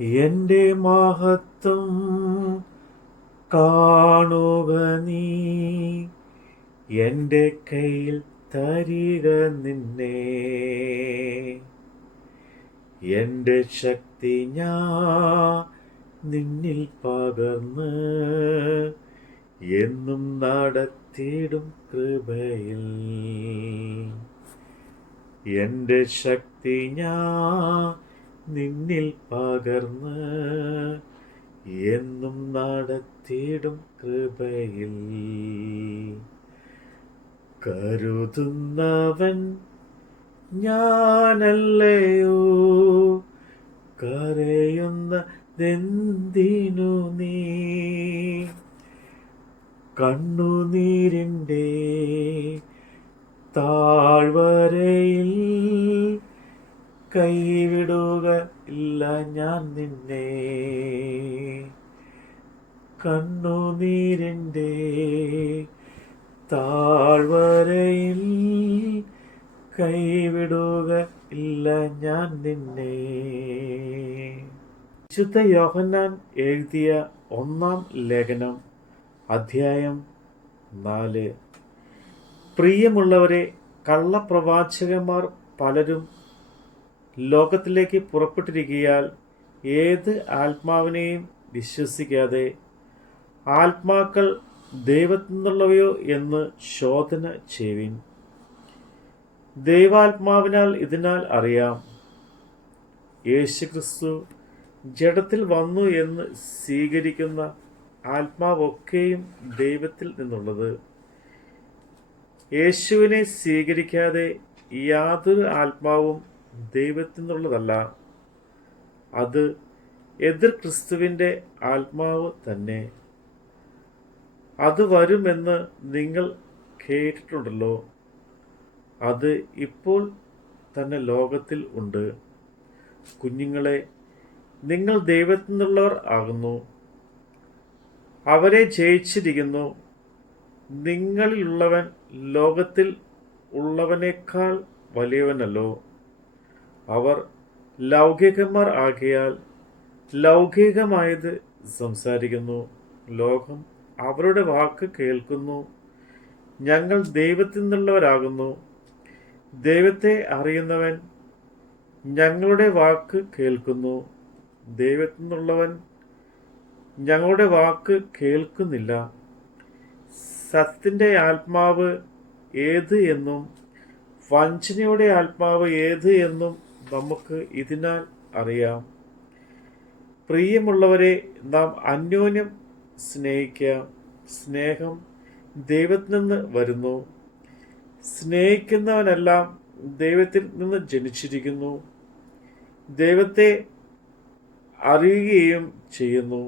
എന്റെ മഹത്വം കാണുക നീ, എന്റെ കയ്യിൽ തരിക നിന്നെ. എന്റെ ശക്തി ഞാൻ നിന്നിൽ പകർന്ന് എന്നും നടത്തിയിടും കൃപയിൽ. എന്റെ ശക്തി ഞാൻ നിന്നിൽ പകർന്ന് എന്നും നടത്തിയിടും കൃപയിൽ. കരുതുന്നവൻ ഞാനല്ലയോ, കരയുന്നതെന്തിനു നീ? കണ്ണുനീരിൻ്റെ താഴ്വരയിൽ കൈവിടുക ഇല്ല ഞാൻ നിന്നെ. കണ്ണുനീരിൻ്റെ താഴ്വരയിൽ കൈവിടുക ഇല്ല ഞാൻ നിന്നെ. വിശുദ്ധ യോഹന്നാൻ എഴുതിയ 1-ാം ലേഖനം, അധ്യായം 4. പ്രിയമുള്ളവരെ, കള്ളപ്രവാചകന്മാർ പലരും ലോകത്തിലേക്ക് പുറപ്പെട്ടിരിക്കയാൽ ഏത് ആത്മാവിനെയും വിശ്വസിക്കാതെ ആത്മാക്കൾ ദൈവത്തിൽ നിന്നുള്ളവയോ എന്ന് ശോധന ചെയ്യുവിൻ. ദൈവാത്മാവിനാൽ ഇതിനാൽ അറിയാം, യേശുക്രിസ്തു ജഡത്തിൽ വന്നു എന്ന് സ്വീകരിക്കുന്ന ആത്മാവൊക്കെയും ദൈവത്തിൽ നിന്നുള്ളത്. യേശുവിനെ സ്വീകരിക്കാതെ യാതൊരു ആത്മാവും ദൈവത്തിൽ നിന്നുള്ളതല്ല. അത് എതിർ ക്രിസ്തുവിൻ്റെ ആത്മാവ് തന്നെ. അത് വരുമെന്ന് നിങ്ങൾ കേട്ടിട്ടുണ്ടല്ലോ. അത് ഇപ്പോൾ തന്നെ ലോകത്തിൽ ഉണ്ട്. കുഞ്ഞുങ്ങളെ, നിങ്ങൾ ദൈവത്തിൽ നിന്നുള്ളവർ ആകുന്നു, അവരെ ജയിച്ചിരിക്കുന്നു. നിങ്ങളിലുള്ളവൻ ലോകത്തിൽ ഉള്ളവനേക്കാൾ വലിയവനല്ലോ. അവർ ലൗകികന്മാർ ആകയാൽ ലൗകികമായത് സംസാരിക്കുന്നു. ലോകം അവരുടെ വാക്ക് കേൾക്കുന്നു. ഞങ്ങൾ ദൈവത്തിൽ നിന്നുള്ളവരാകുന്നു. ദൈവത്തെ അറിയുന്നവൻ ഞങ്ങളുടെ വാക്ക് കേൾക്കുന്നു. ദൈവത്തിൽ നിന്നുള്ളവൻ ഞങ്ങളുടെ വാക്ക് കേൾക്കുന്നില്ല. സത്യത്തിൻ്റെ ആത്മാവ് ഏത് എന്നും വഞ്ചനയുടെ ആത്മാവ് ഏത് എന്നും നമുക്ക് ഇതിനാൽ അറിയാം. പ്രിയമുള്ളവരെ, നാം അന്യോന്യം സ്നേഹിക്കുക. സ്നേഹം ദൈവത്തിൽ നിന്ന് വരുന്നു. സ്നേഹിക്കുന്നവനെല്ലാം ദൈവത്തിൽ നിന്ന് ജനിച്ചിരിക്കുന്നു, ദൈവത്തെ അറിയുകയും ചെയ്യുന്നു.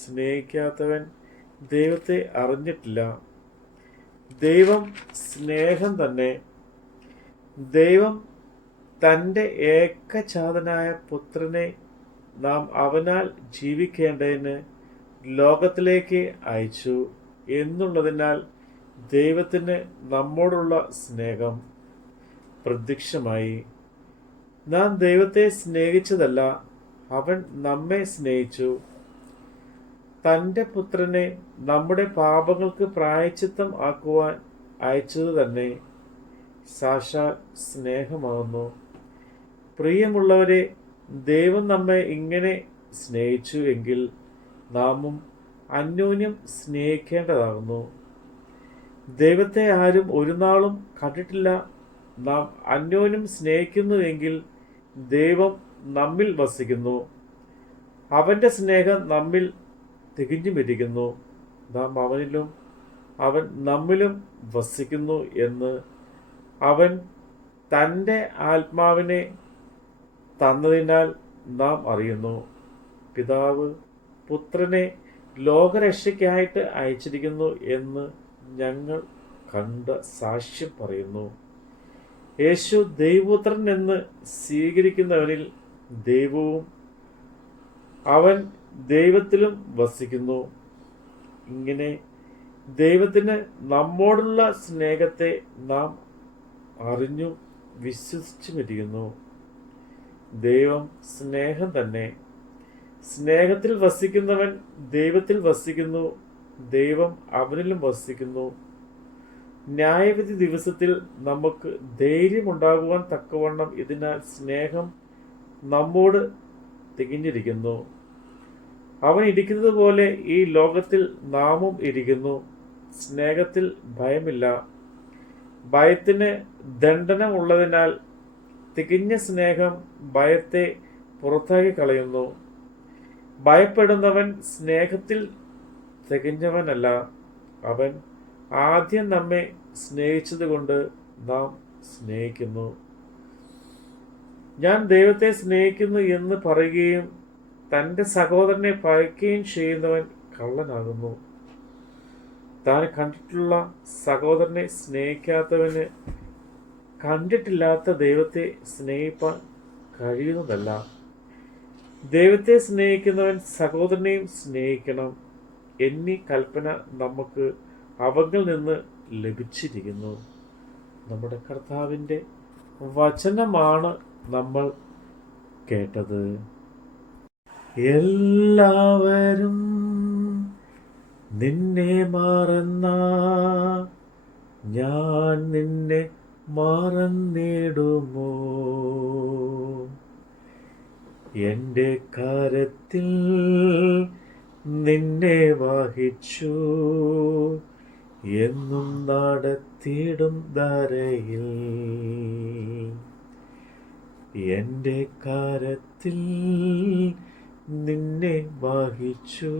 സ്നേഹിക്കാത്തവൻ ദൈവത്തെ അറിഞ്ഞിട്ടില്ല. ദൈവം സ്നേഹം തന്നെ. ദൈവം തൻ്റെ ഏകജാതനായ പുത്രനെ നാം അവനാൽ ജീവിക്കേണ്ടതിന് ലോകത്തിലേക്ക് അയച്ചു എന്നുള്ളതിനാൽ ദൈവത്തിന് നമ്മോടുള്ള സ്നേഹം പ്രത്യക്ഷമായി. നാം ദൈവത്തെ സ്നേഹിച്ചതല്ല, അവൻ നമ്മെ സ്നേഹിച്ചു. തൻ്റെ പുത്രനെ നമ്മുടെ പാപങ്ങൾക്ക് പ്രായശ്ചിത്തം ആക്കുവാൻ അയച്ചത് തന്നെ സാക്ഷാൽ സ്നേഹമാകുന്നു. പ്രിയമുള്ളവരെ, ദൈവം നമ്മെ ഇങ്ങനെ സ്നേഹിച്ചു എങ്കിൽ നാമും അന്യോന്യം സ്നേഹിക്കേണ്ടതാകുന്നു. ദൈവത്തെ ആരും ഒരു നാളും കണ്ടിട്ടില്ല. നാം അന്യോന്യം സ്നേഹിക്കുന്നുവെങ്കിൽ ദൈവം നമ്മിൽ വസിക്കുന്നു, അവൻ്റെ സ്നേഹം നമ്മിൽ തികഞ്ഞുമിരിക്കുന്നു. നാം അവനിലും അവൻ നമ്മിലും വസിക്കുന്നു എന്ന് അവൻ തൻ്റെ ആത്മാവിനെ തന്നതിനാൽ നാം അറിയുന്നു. പിതാവ് പുത്രനെ ലോകരക്ഷയ്ക്കായിട്ട് അയച്ചിരിക്കുന്നു എന്ന് ഞങ്ങൾ കണ്ട സാക്ഷ്യം പറയുന്നു. യേശു ദൈവപുത്രൻ എന്ന് സ്വീകരിക്കുന്നവനിൽ ദൈവവും അവൻ ദൈവത്തിലും വസിക്കുന്നു. ഇങ്ങനെ ദൈവത്തിന് നമ്മോടുള്ള സ്നേഹത്തെ നാം അറിഞ്ഞു വിശ്വസിച്ചുമിരിക്കുന്നു. ദൈവം സ്നേഹം തന്നെ. സ്നേഹത്തിൽ വസിക്കുന്നവൻ ദൈവത്തിൽ വസിക്കുന്നു, ദൈവം അവനിലും വസിക്കുന്നു. ന്യായവിധി ദിവസത്തിൽ നമുക്ക് ധൈര്യമുണ്ടാകുവാൻ തക്കവണ്ണം ഇതിനാൽ സ്നേഹം നമ്മോട് തികഞ്ഞിരിക്കുന്നു. അവൻ ഇരിക്കുന്നത് പോലെ ഈ ലോകത്തിൽ നാമും ഇരിക്കുന്നു. സ്നേഹത്തിൽ ഭയമില്ല. ഭയത്തിന് ദണ്ഡന ഉള്ളതിനാൽ തികഞ്ഞ സ്നേഹം ഭയത്തെ പുറത്താക്കി കളയുന്നു. ഭയപ്പെടുന്നവൻ സ്നേഹത്തിൽ തികഞ്ഞവനല്ല. അവൻ ആദ്യം നമ്മെ സ്നേഹിച്ചതുകൊണ്ട് നാം സ്നേഹിക്കുന്നു. ഞാൻ ദൈവത്തെ സ്നേഹിക്കുന്നു എന്ന് പറയുകയും തൻ്റെ സഹോദരനെ പകയ്ക്കുകയും ചെയ്യുന്നവൻ കള്ളനാകുന്നു. താൻ കണ്ടിട്ടുള്ള സഹോദരനെ സ്നേഹിക്കാത്തവന് കണ്ടിട്ടില്ലാത്ത ദൈവത്തെ സ്നേഹിപ്പാൻ കഴിയുന്നതല്ല. ദൈവത്തെ സ്നേഹിക്കുന്നവൻ സഹോദരനെയും സ്നേഹിക്കണം എന്നീ കൽപ്പന നമുക്ക് അവങ്കിൽ നിന്ന് ലഭിച്ചിരിക്കുന്നു. നമ്മുടെ കർത്താവിൻ്റെ വചനമാണ് നമ്മൾ കേട്ടത്. എല്ലാവരും നിന്നെ മറന്ന ഞാൻ നിന്നെ മറന്നിടുമോ? എൻ്റെ കരത്തിൽ നിന്നെ വഹിച്ചു എന്നും നടത്തിയിടും ധരയിൽ. എൻ്റെ കരത്തിൽ നിന്നെ വഹിച്ചു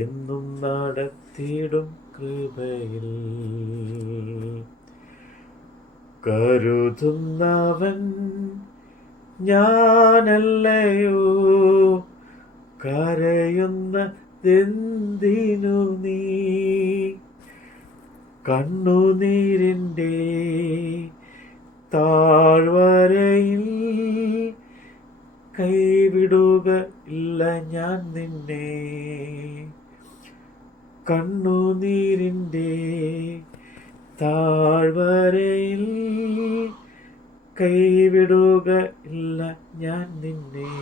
എന്നും നടത്തിയിടും കൃപയിൽ. കരുതുന്നവൻ ഞാനല്ലയോ? കരയുന്നതെന്തിനു നീ? കണ്ണുനീരിൻ്റെ താഴ്വരയിൽ കൈവിടുക ഇല്ല ഞാൻ നിന്നെ. കണ്ണുനീരിൻ്റെ താഴ്വരയിൽ കൈവിടുക ഇല്ല ഞാൻ നിന്നെ.